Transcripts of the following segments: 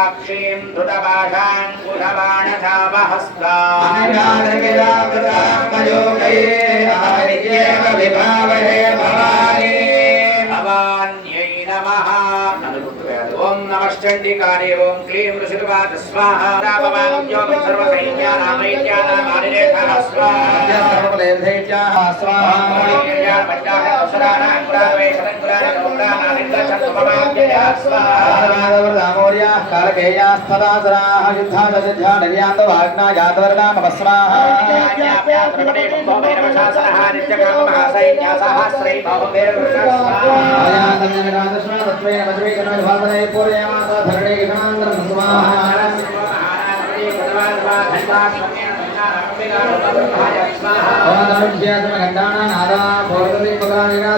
రుద్రాక్షీం ధృతపాఠాం కుషబాణామహస్తాయోగైవ విభావహే భవానీ భవాన్యై నమః ఓం నమశ్చండికారే ఓం క్లీం ఋషిర్వాత స్వాహ భవాన్యోగం సర్వసైన్యానామైన్యానామానిరేఖా స్వాహ సర్వలేభైత్యాః స్వాహ పంచాక్షరాణాం కురావేశం కురాణం కురాణానిర్గచ్చత్తు భవాన్ దుర్ధమర్థయంతం మహాసురం దృష్ట్వా మాత్రగణార్థిదాన్ యోగమభిహాయ యోగర్ధోరక వైరమహాధర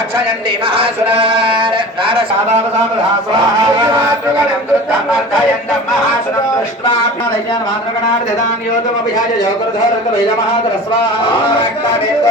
रक्षयन्ति महासुरारसादावसामधास्वाहार्थयन्तम् महासुरम् दृष्ट्वा दयान् मातृगणार्थदान् योतमभिहाय योगर्धरकवैलमहातरस्वाहा